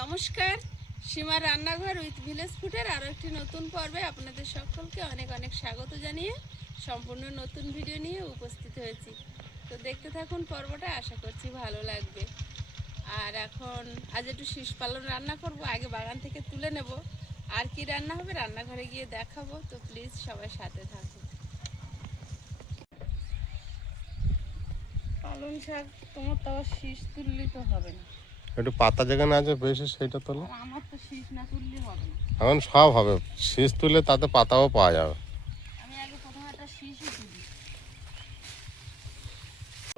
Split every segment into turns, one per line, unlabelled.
নমস্কার। সীমার রান্নাঘর উইথ ভিলেজ ফুডের আরও একটি নতুন পর্বে আপনাদের সকলকে অনেক অনেক স্বাগত জানিয়ে সম্পূর্ণ নতুন ভিডিও নিয়ে উপস্থিত হয়েছি। তো দেখতে থাকুন পর্বটা, আশা করছি ভালো লাগবে। আর এখন, আজ একটু শীষ পালন রান্না করব, আগে বাগান থেকে তুলে নেব। আর কি রান্না হবে রান্নাঘরে গিয়ে দেখাবো, তো প্লিজ সবাই সাথে থাকুন। পালং শাক তোমার তো আবার শীষ তুললে তো হবে না।
একটু পাতা যেখানে আছে বেশি সেইটা তোলো। এখন সব হবে। শীষ তুলে তাতে পাতাও পাওয়া যাবে।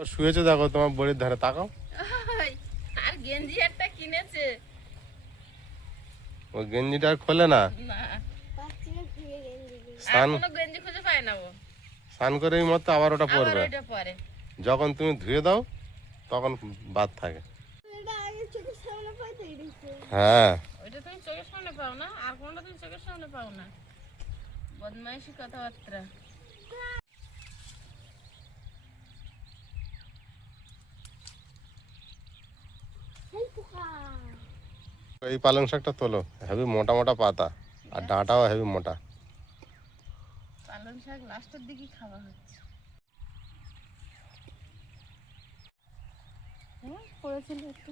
ও শুয়েছে দেখো তোমার বড়ির ধারে তাকাও।
আর গেঞ্জি একটা কিনেছে।
ওই গেঞ্জিটা আর খোলে না? স্নান
গেঞ্জি খুঁজে পায় না ও।
স্নান করেই মতো আবার ওটা পরবে। যখন তুমি ধুয়ে দাও তখন বাদ থাকে। হ্যাঁ।
ওইটা তুমি চোখের সামনে পাও না আর কোনটা তুমি চোখের সামনে পাও না? বদমাইশি কথাবার্তা।
এই পালং শাকটা তোলো হেভি মোটা মোটা পাতা আর ডাঁটাও হেভি মোটা।
পালং শাক লাস্টের দিকে খাওয়া হচ্ছে। পড়েছিল একটু।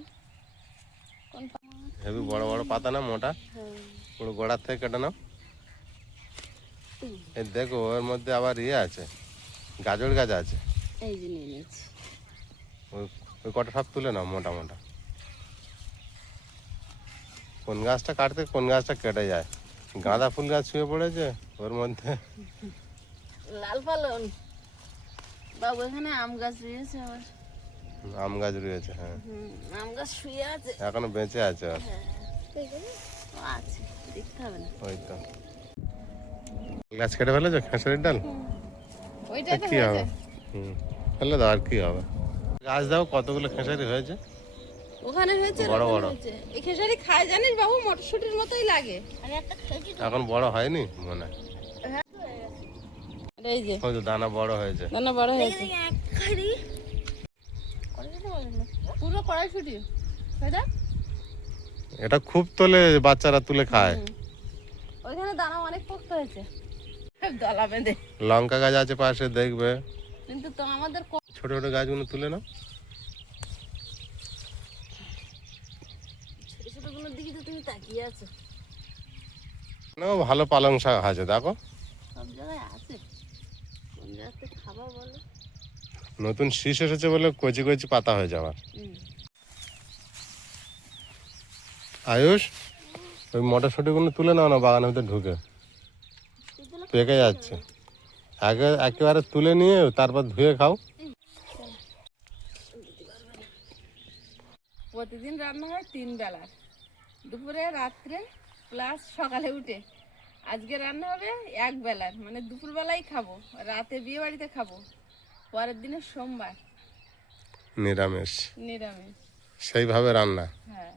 হেভি বড় বড় পাতা না মোটা। পুরো গোড়ার থেকে কেটে নাও। এই দেখো ওর মধ্যে আবার ইয়ে আছে গাজর গাছ আছে। ওই ওই কটা সব তুলে নাও মোটা মোটা। কোন গাছটা কাটতে কোন গাছটা কেটে যায়? গাঁদা ফুল গাছ শুয়ে পড়েছে ওর মধ্যে।
লাল পালন। বাবু এখানে আম গাছ রয়েছে আবার।
আম গাছ রয়েছে হ্যাঁ।
আম গাছ শুয়ে আছে।
এখনও বেঁচে আছে ওর।
ও আছে দেখতে হবে না।
ওই তো। গাছ কেটে ফেলেছো খেসারির ডাল?
ওইটাই তো
কি হবে? হুম ফেলে দাও আর কি হবে? গাছ দাও কতগুলো খেসারি হয়েছে?
ওখানে হয়েছে
বড় বড়।
এই খেসারি খায় জানিস বাবু মটরশুটির মতোই লাগে। আমি একটা
এখন বড় হয়নি মনে হয়।
হ্যাঁ। এই যে
ওই তো দানা বড় হয়েছে।
দানা বড় হয়েছে। কড়াইশুটি সেটা
এটা খুব তোলে বাচ্চারা তুলে খায়।
ওইখানে দানা অনেক পোক্ত হয়েছে। দলা বেঁধে।
লঙ্কা গাছ আছে পাশে দেখবে।
কিন্তু তো আমাদের
ছোট ছোট গাছগুলো তুলে নাও।
ছোট ছোট দিকে তো তুমি তাকিয়ে আছো।
না ভালো পালং শাক আছে দেখো।
সব জায়গায় আছে। কোন জায়গাতে খাবা বলো।
নতুন শীষ এসেছে বলে কচি কচি পাতা হয়ে যাওয়ার
হুম।
আয়ুষ ওই মটরশুঁটিগুলো তুলে নাও না বাগানের ভিতরে ঢুকে। পেকে যাচ্ছে। আগে একেবারে তুলে নিয়ে তারপর ধুয়ে খাও।
প্রতিদিন রান্না হয় তিন বেলার দুপুরে রাত্রে প্লাস সকালে উঠে। আজকে রান্না হবে এক বেলার মানে দুপুরবেলায় খাব। রাতে বিয়ে বাড়িতে খাব। পরের দিনে সোমবার।
নিরামিষ।
নিরামিষ।
সেইভাবে রান্না।
হ্যাঁ।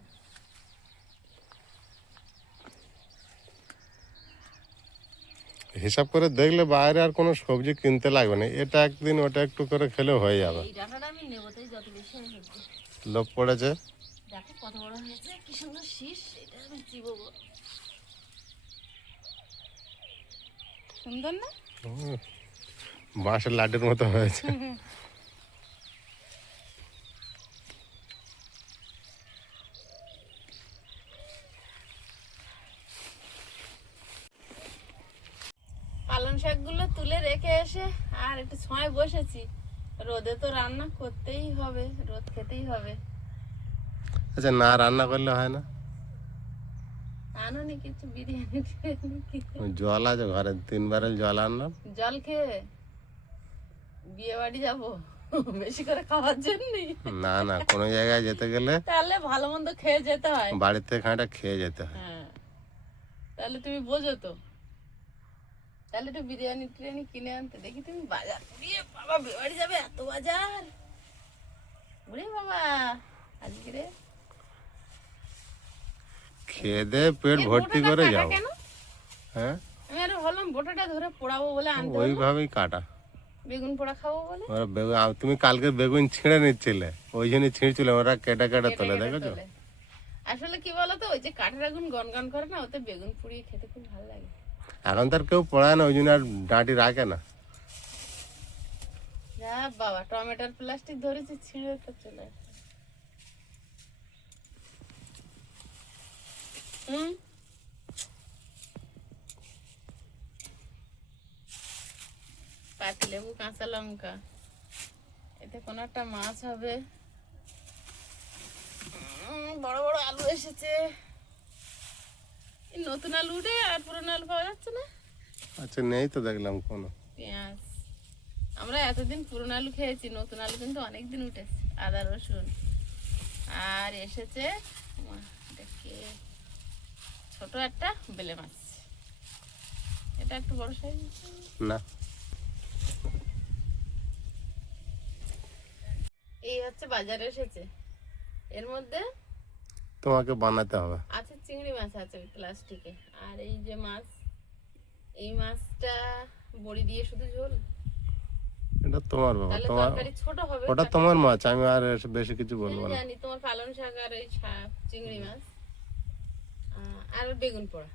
হিসাব করে দেখলে বাইরে আর কোনো সবজি কিনতে লাগবে না। এটা একদিন ওটা একটু করে খেলে হয়ে যাবে। লোভ পড়েছে? বাঁশের লাড্ডুর মতো হয়েছে
পালং শাকগুলো তুলে রেখে এসে আর একটু ছয় বসেছি। রোদে তো রান্না করতেই হবে রোদ খেতেই হবে।
আচ্ছা না রান্না করলে হয় না?
আনুনি কিছু বিরিয়ানি
জল আছে ঘরে তিন ব্যারেল জল আনলাম।
জল খেয়ে বিয়ে বাড়ি যাব বেশি করে খাওয়ার জন্যই।
না না কোনো জায়গায় যেতে গেলে
তাহলে ভালো মন্দ খেয়ে যেতে হয়।
থেকে খানিকটা খেয়ে যেতে হয়।
হ্যাঁ তাহলে তুমি বোঝো তো। তাহলে একটু বিরিয়ানি টিরিয়ানি কিনে আনতে। দেখি তুমি বাজার দিয়ে বাবা বিয়ে বাড়ি যাবে এত বাজার। ওরে বাবা আজকে রে।
খেয়ে দে পেট ভর্তি করে যাও। হ্যাঁ?
আমি আরও ভাবলাম বোটাটা ধরে পোড়াবো বলে আনতে
ওইভাবেই কাটা।
বেগুন পোড়া খাব বলে?
ওরা বেগুন তুমি কালকে বেগুন ছিঁড়ে নিচ্ছিলে। ওই জন্য ছিঁড়ছিল ওরা কেটে কেটে তোলে দেখেছ।
আসলে কি বলতো ওই যে কাঠের আগুন গনগন করে না ওতে বেগুন পুড়িয়ে খেতে খুব ভালো লাগে।
এখন তার কেউ পড়ায় না, ওই জন্য আর ডাঁটি রাখে না।
বাবা, টমেটোর প্লাস্টিক ধরেছি, ছিঁড়ে তো চলে। হুম? পাতিলেবু, কাঁচা লঙ্কা। এতে কোনো একটা মাছ হবে। বড় বড় আলু এসেছে। নতুন আলু উঠে আর পুরনো আলু পাওয়া যাচ্ছে না।
আচ্ছা নেই তো দেখলাম কোনো।
পেঁয়াজ। আমরা এতদিন পুরনো আলু খেয়েছি নতুন আলু কিন্তু অনেক দিন উঠেছে আদা রসুন। আর এসেছে এটা ছোট একটা বেলে মাছ। এটা একটু বড় সাইজ
না।
এই হচ্ছে বাজারে এসেছে। এর মধ্যে
তোমাকে বানাতে হবে।
আচ্ছা চিংড়ি মাছ আছে প্লাস্টিকে। আর এই যে মাছ এই মাছটা বড়ি দিয়ে শুধু ঝোল?
এটা তোমার বাবা তোমার
ছোট হবে
ওটা তোমার মাছ আমি আর বেশি কিছু বলব না।
জানি তোমার পালং শাক আর এই চিংড়ি মাছ। আর বেগুন পোড়া।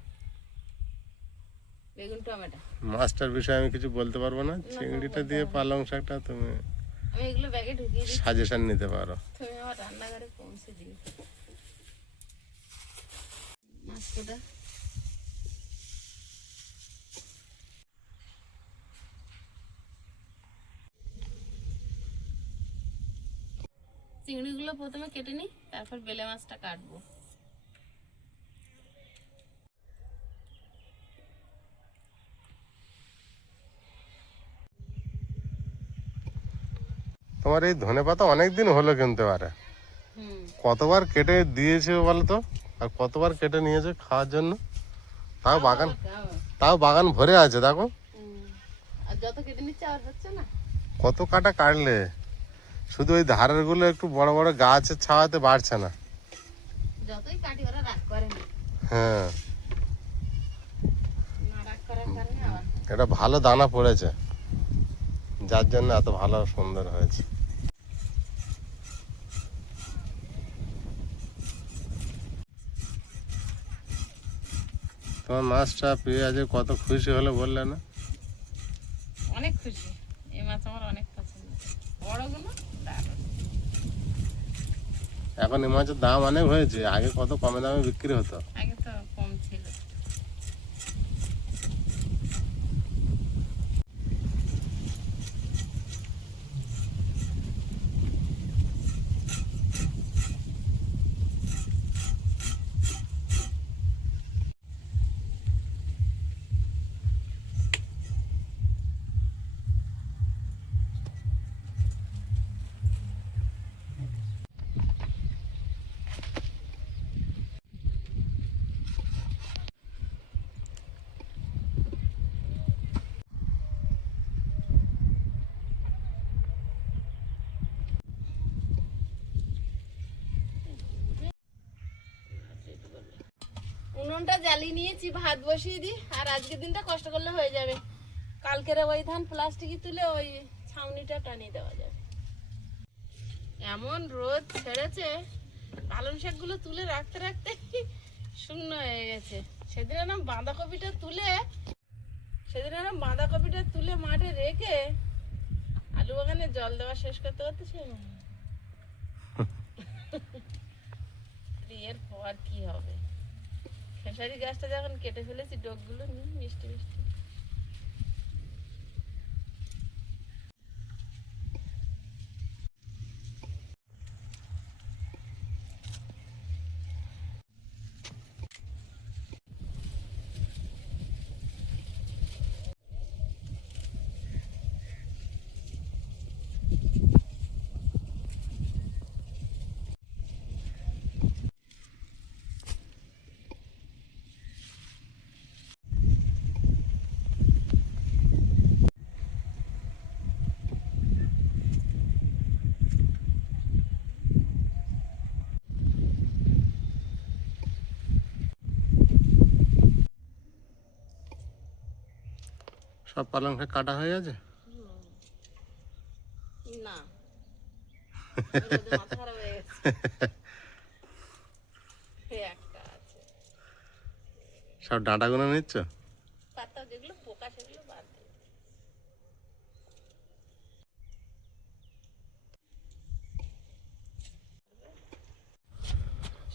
বেগুন টমেটো।
মাছটার বিষয়ে আমি কিছু বলতে পারব না? চিংড়িটা দিয়ে পালং শাকটা তুমি
আমি এগুলো ব্যাগে ঢুকিয়ে দিই
সাজেশন নিতে পারো।
তুমি আমার রান্নাঘরে পৌঁছে দিও। কোটা চিংড়িগুলো প্রথমে কেটে নিই তারপর বেলে মাছটা কাটবো।
তোমার এই ধনে পাতা অনেক দিন হলো কিনতে পারে। কতবার কেটে দিয়েছে বলো তো? আর কতবার কেটে নিয়েছে খাওয়ার জন্য? তাও বাগান তাও বাগান ভরে আছে দেখো। কত কাটা কাটলে? শুধু ওই ধারেরগুলো একটু বড় বড় গাছের ছাওয়াতে বাড়ছে না। হ্যাঁ। এটা ভালো দানা পড়েছে। যার জন্য এত ভালো সুন্দর হয়েছে। তোমার মাছটা পেয়ে আজ কত খুশি হলো বললে না?
অনেক খুশি। এই মাছ আমার অনেক পছন্দ। বড়গুলো
এখন এই মাছের দাম অনেক হয়েছে। আগে কত কমে দামে বিক্রি হতো?
আগে তো কম ছিল। উনুনটা জ্বালিয়ে নিয়েছি ভাত বসিয়ে দিই আর আজকের দিনটা কষ্ট করলে হয়ে যাবে। কালকের ওই ধান প্লাস্টিকে তুলে ওই ছাউনিটা টানিয়ে দেওয়া যাবে। এমন রোদ ছেড়েছে পালং শাকগুলো তুলে রাখতে রাখতে শূন্য হয়ে গেছে। সেদিন না বাঁধাকপিটা তুলে সেদিন না বাঁধাকপিটা তুলে মাঠে রেখে আলু বাগানে জল দেওয়া শেষ করতে করতে সে এর পর কি হবে? খেসারি গাছটা যখন কেটে ফেলেছি ডোকগুলো নিয়ে মিষ্টি মিষ্টি
সব পালং শাক কাটা হয়ে গেছে?
না।
সব ডাঁটাগুলো নিচ্ছ?
পাতা যেগুলো পোকা সেগুলো বাদ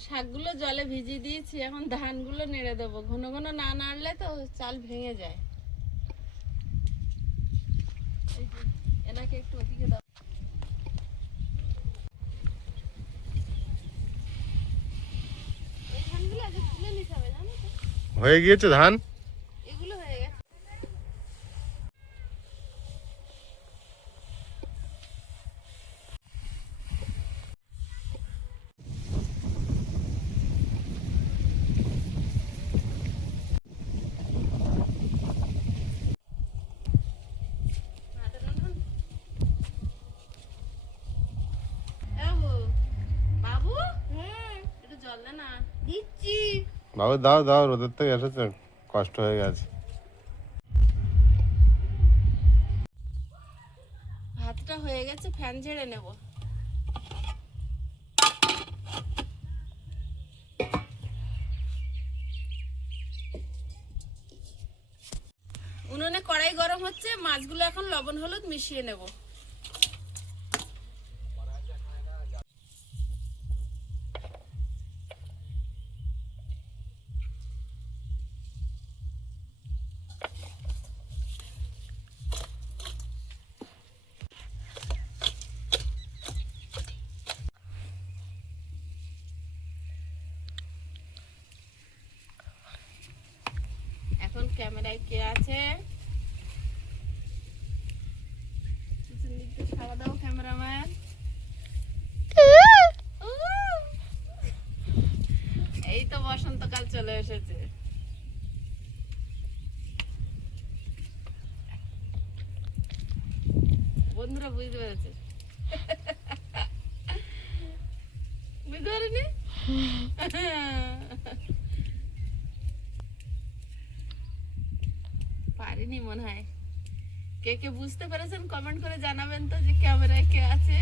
শাকগুলো জলে ভিজিয়ে দিয়েছি এখন ধানগুলো নেড়ে দেবো। ঘন ঘন না নাড়লে তো চাল ভেঙে যায় এই যে, এনাকে একটু ওদিকে দাও।
হয়ে গিয়েছে ধান
এগুলো হয়ে গেছে বাবু একটু জল দে না দিচ্ছি
বাবু দাও দাও, রোদের থেকে এসেছে, কষ্ট হয়ে গেছে।
ভাতটা হয়ে গেছে, ফ্যান ঝেড়ে নেব। উনুনে কড়াই গরম হচ্ছে, মাছগুলো এখন লবণ হলুদ মিশিয়ে নেব এখন ক্যামেরায় কে আছে পিছন দিক দিয়ে সাড়া দাও ক্যামেরাম্যান এই বসন্তকাল চলে এসেছে। বন্ধুরা বুঝতে পেরেছে। পারিনি মনে হয়। কে কে বুঝতে পেরেছেন কমেন্ট করে জানাবেন তো যে ক্যামেরায় কে আছে।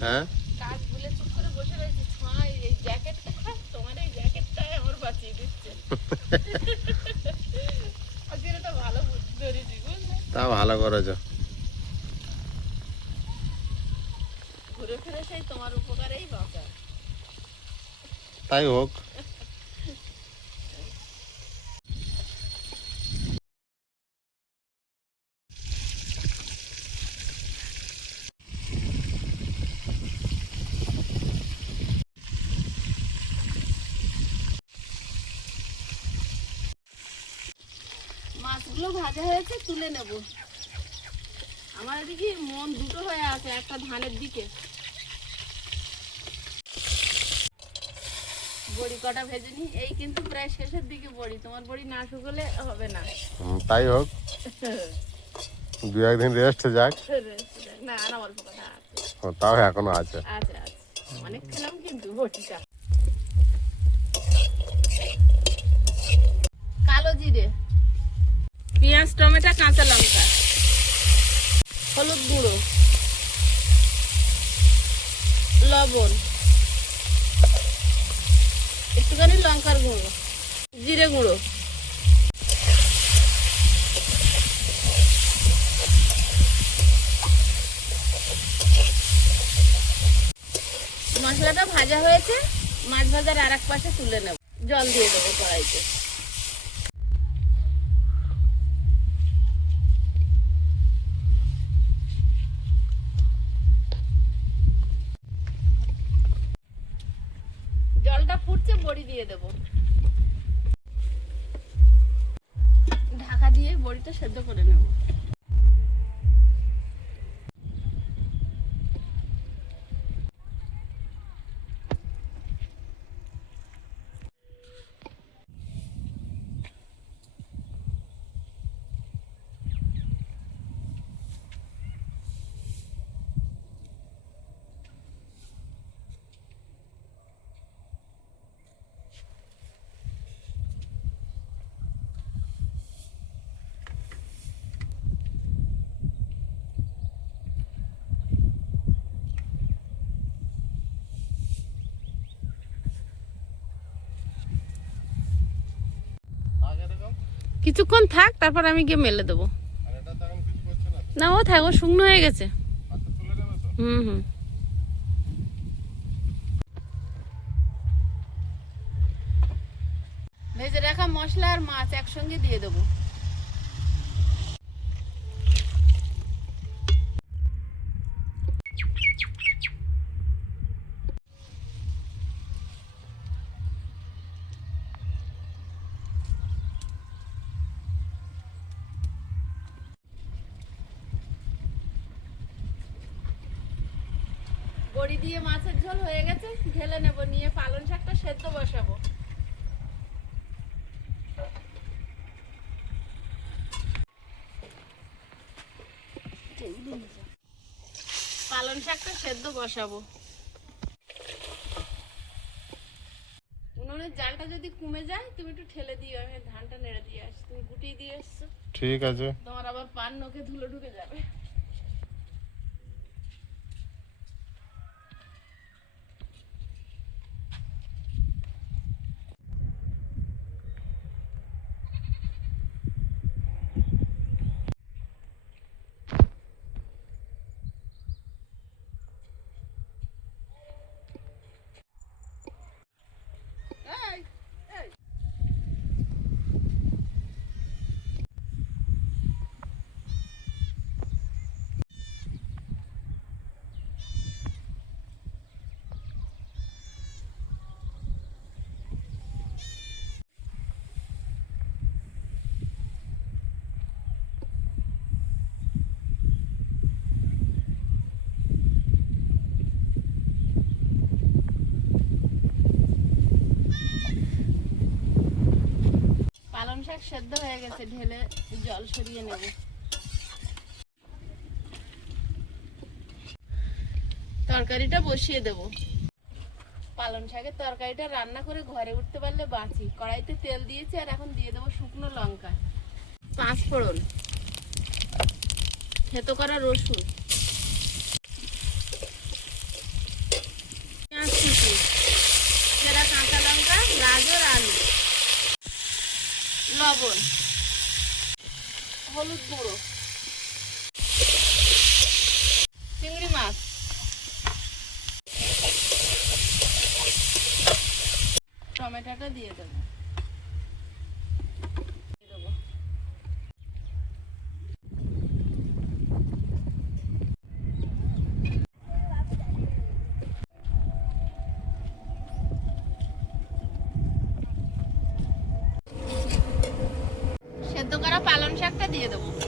হ্যাঁ?
কাজ ভুলে চুপ করে বসে রয়েছি। ছোঁয়া এই জ্যাকেটটা তোমার এই জ্যাকেটটাই আমার বাঁচিয়ে দিচ্ছে। আজকে তো ভালো বুদ্ধি ধরেছি বুঝলে?
তা ভালো করেছ।
ঘুরে ফিরে সেই তোমার উপকারেই বাঁচা।
তাই হোক
মাছগুলো ভাজা হয়েছে তুলে নেব। আমার এদিকে মন দুটো হয়ে আছে একটা ধানের দিকে। বড়ি কটা ভেজে নি এই কিন্তু প্রায় শেষের দিকে বড়ি তোমার বড়ি না শুকলে হবে না।
তাই হোক। দু একদিন রেস্ট যাক।
না না অল্প কথা আছে।
তাও এখনও আছে।
আছে আছে। অনেক খেলাম কিন্তু কালো জিরে। পেঁয়াজ, টমেটো, কাঁচা লঙ্কা। হলুদ গুঁড়ো। লবণ। একটুখানি লঙ্কার গুঁড়ো। জিরে গুঁড়ো। মশলাটা ভাজা হয়েছে, মাছ ভাজার আর এক পাশে তুলে নেব। জল দিয়ে দেবো কড়াইতে। বড়ি দিয়ে দেব। ঢাকা দিয়ে বড়িটা সেদ্ধ করে নেব। কিছুক্ষণ থাক, তারপর আমি গিয়ে মেলে দেবো।
না,
ও থাক, ও শুকনো হয়ে গেছে। হুম হুম। ভেজে রাখা মশলা আর মাছ একসঙ্গে দিয়ে দেবো। বড়ি দিয়ে মাছের ঝোল হয়ে গেছে ঢেলে নেব নিয়ে পালং শাকটা সেদ্ধ বসাবো। পালং শাকটা সেদ্ধ বসাবো। উনুনের জালটা যদি কমে যায় তুমি একটু ঠেলে দিও আমি ধানটা নেড়ে দিয়ে আসছি। তুমি গুটিয়ে দিয়ে এসছো।
ঠিক আছে।
তোমার আবার পান নখে ধুলো ঢুকে যাবে। শাক সেদ্ধ হয়ে গেছে, ঢেলে জল সরিয়ে নেব। তরকারিটা বসিয়ে দেব। পালং শাকের তরকারিটা রান্না করে ঘরে উঠতে পারলে বাঁচি। কড়াইতে তেল দিয়েছি আর এখন দিয়ে দেবো শুকনো লঙ্কা। পাঁচ ফোড়ন থেতো করা রসুন পেঁয়াজ কুচি সেরা কাঁচা লঙ্কা গাজর আলু লবণ। হলুদ গুঁড়ো। চিংড়ি মাছ। টমেটোটা দিয়ে দেবো দিয়ে দেবো। সেদ্ধ করা পালং শাকটা দিয়ে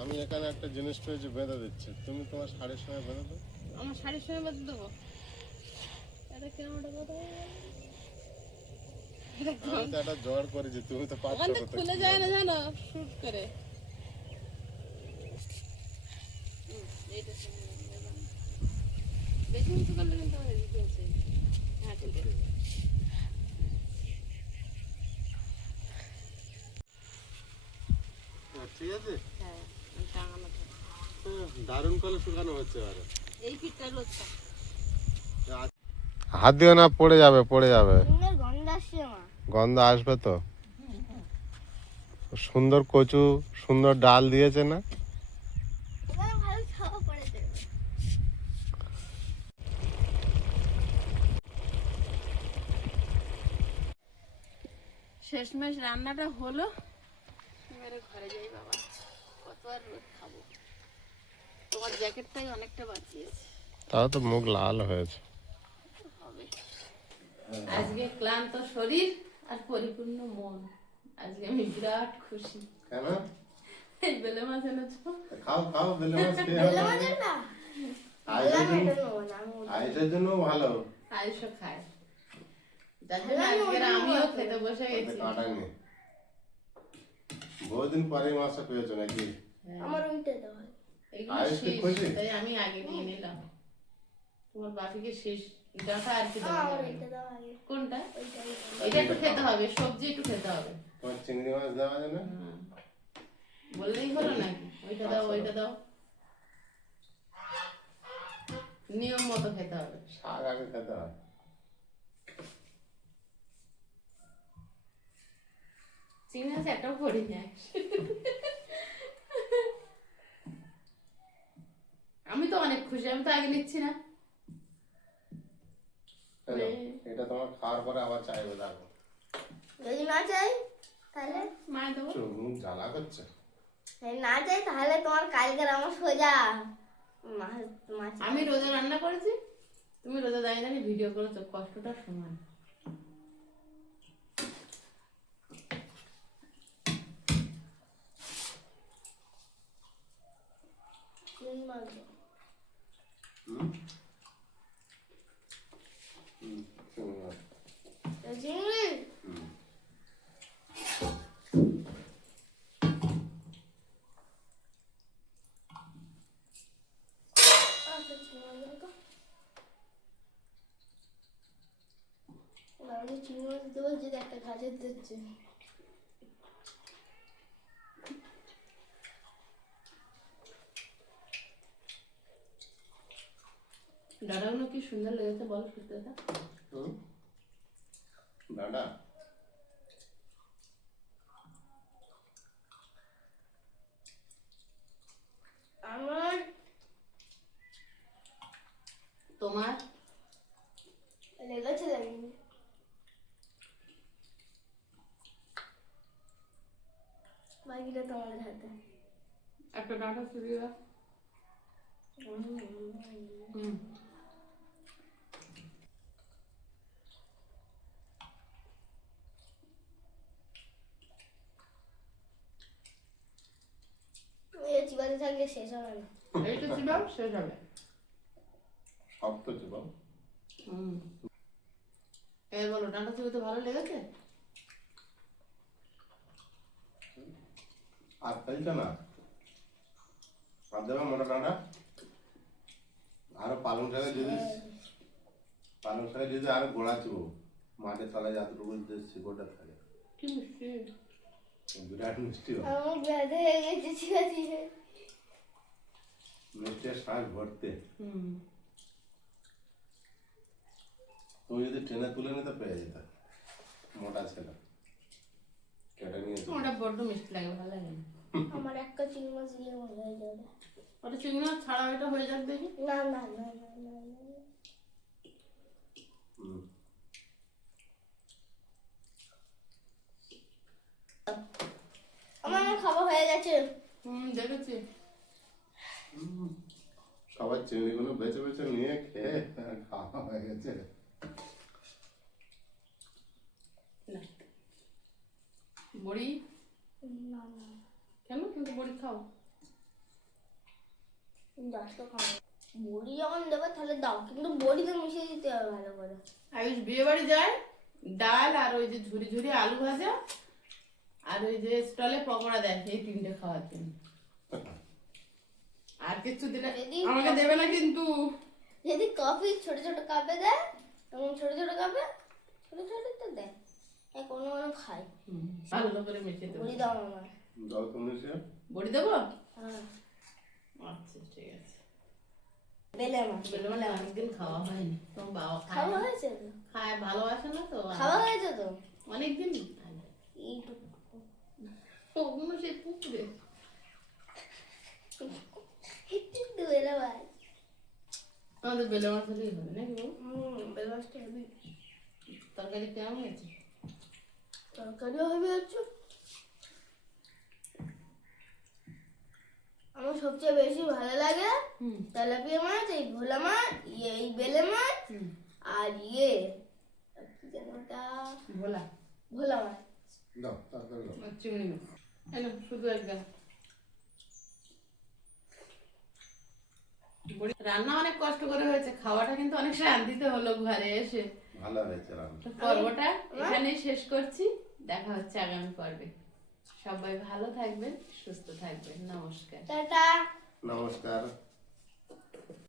আমি এখানে একটা জিনিস পেয়েছি বেঁধে দিচ্ছি। তুমি তোমার শাড়ির সঙ্গে বেঁধে দাও।
আমার শাড়ির সঙ্গে বেঁধে দেবো? এটা কেমন কোথায়
আমি তো একটা জোগাড় করেছি তুমি তো পাচ্ছ
ওখান থেকে খুলে যায় না জানো? শুট করে। হুম, এইটা সঙ্গে দেবো না। বেশি উঁচু করলে কিন্তু আমার আছে। হ্যাঁ, ঠিক আছে।
ঠিক আছে
হ্যাঁ, এই টাঙানো থাকে।
দারুণ করে শুকানো হচ্ছে আর
এই পিঠটা রোদটা
হাত দিও না পড়ে যাবে পড়ে যাবে।
গন্ধ আসছে মা।
গন্ধ আসবে তো। সুন্দর কচু সুন্দর ডাল দিয়েছে না?
শেষমেশ রান্নাটা হলো। এবারে ঘরে যাই বাবা। কত আর রোদ খাব। তোমার জ্যাকেটটাই অনেকটা বাঁচিয়েছে।
তাও তো মুখ লাল হয়েছে।
আজকে ক্লান্ত শরীর আর পরিপূর্ণ মন। আজকে আমি বিরাট খুশি।
কেন?
এই বেলে মাছ এনেছো?
খাও খাও বেলে মাছ খেয়ে
বেলে। মাছের না?
জন্য ভালো।
খায়। আমিও খেতে বসে গেছি।
বহুদিন পরে মাছটা পেয়েছ নাকি?
আমার ওইটা দেওয়া।
এগুলো শেষ তাই আমি আগে নিয়ে নিলাম। তোমার বাপিকে শেষ ডাটা আর কি কোনটা।
ওইটা
একটু খেতে হবে সবজি একটু খেতে হবে।
তোমার চিংড়ি মাছ দেওয়া যায়
বললেই হলো নাকি? ওইটা দাও ওইটা দাও। নিয়ম মতো খেতে হবে।
শাক আগে খেতে হয়
চিংড়ি মাছ একটাও করি না আমি তো অনেক খুশি আমি তো আগে নিচ্ছি না?
এটা তোমার খাওয়ার পরে আবার চাইবে দেখো
যদি না চাই তাহলে।
মায় দেবো।
চোখ মুখ জ্বালা করছে।
না চাই তাহলে তোমার কালকের আমার সোজা।
আমি রোজা রান্না করেছি তুমি রোজা দাঁড়িয়ে দাঁড়িয়ে ভিডিও করেছ কষ্টটা সমান।
চিংড়ি মাছ দেবো।
হুম হুম চিংড়ি মাছ
তো চিংড়ি
হুম
আচ্ছা, চিংড়ি মাছ দেবো তো। আমি যে চিংড়ি মাছ দেবো যদি একটা গাছের দিচ্ছে
ডাটাগুলো কি সুন্দর লেগেছে বল সুস্থতা
দাদা।
আমার
তোমার?
লেগেছে লাগেনি বাকিটা তোমাদের হাতে।
একটা ডাটা ছুড়িয়ে দাও হুম
এই চিবাতে থাকলে শেষ হবে না।
এইটা চিবাও শেষ হবে।
সব তো চিবাও
হুম। এই বলো ডাটা চিবাতে ভালো লেগেছে?
আর ফেলছো না। আর দেবে মোটা ডাঁটা আরও পালং শাকে যদি পালং শাকে যদি আরও গোড়া চিবো মাঠে তলায় যতটুকু যে শিকড়টা থাকে।
কি মিষ্টি।
বিরাট মিষ্টি হয়।
আমার ব্যাধে হয়ে গেছে চিবাতে
মিষ্টি শ্বাস ভরতে তুমি যদি ট্রেনে তুলে নিতে পেয়ে যেতে মোটা ছিল কেটে নিয়ে
ওটা বড্ড মিষ্টি লাগে ভালো লাগে
আমার একটা চিংড়ি মাছ দিয়ে হয়ে যাবে
ওটা চিংড়ি মাছ ছাড়া ওটা হয়ে যাক দেখি
না না না। আমার খাবার হয়ে গেছে
হুম দেখেছি।
সবাই চিংড়িগুলো বেছে বেছে নিয়ে খেয়ে খাওয়া হয়ে গেছে।
বড়ি? কেন কিন্তু বড়ি খাও।
বড়ি যখন দেবে তাহলে দাও কিন্তু বড়িতে মিশিয়ে দিতে হবে ভালো করে।
আয়ুষ বিয়ে বাড়ি যায় ডাল আর ওই যে ঝুরি ঝুরি আলু ভাজা আর ওই যে স্টলে পকোড়া দেয় এই তিনটে খাওয়ার জন্য। আর কিছু দিলে আমাকে দেবে না কিন্তু।
যদি কফি ছোট ছোট কাপে দেয় তখন ছোট ছোট কাপে ছোট ছোট তো দেয়। হ্যাঁ কোনো কোনো খাই
ভালো করে মিশিয়ে দেবো।
বড়ি দাও আমার
দাও তুমি সে
বড়ি দেবো?
হ্যাঁ।
আচ্ছা ঠিক আছে।
বেলে মাছ
বেলে মানে অনেকদিন খাওয়া হয়নি। তোমার বাবা খায়
খাওয়া হয়েছে তো?
খায় ভালোবাসে না তো?
খাওয়া হয়েছে তো?
অনেকদিন
এইটুকু।
ওগুলো সে পুকুরে
একটু বেলে মাছ
আমাদের বেলে মাছ হলেই হবে নাকি?
বেলে মাছটা হেবি।
তরকারি কেমন হয়েছে?
তরকারিও হবে হচ্ছে আমার সবচেয়ে বেশি ভালো লাগে তেলাপিয়া মাছ এই ভোলা মাছ এই বেলে মাছ আর ইয়ে কি যেন ওটা?
ভোলা।
ভোলা মাছ।
দাও তাড়াতাড়ি দাও।
চিংড়ি মাছ। শুধু একদম রান্না অনেক কষ্ট করে হয়েছে খাওয়াটা কিন্তু অনেক শান্তিতে হলো ঘরে এসে।
ভালো হয়েছে রান্না।
তো পর্বটা এখানেই শেষ করছি দেখা হচ্ছে আগামী পর্বে। সবাই ভালো থাকবেন সুস্থ থাকবেন নমস্কার।
টাটা।
নমস্কার।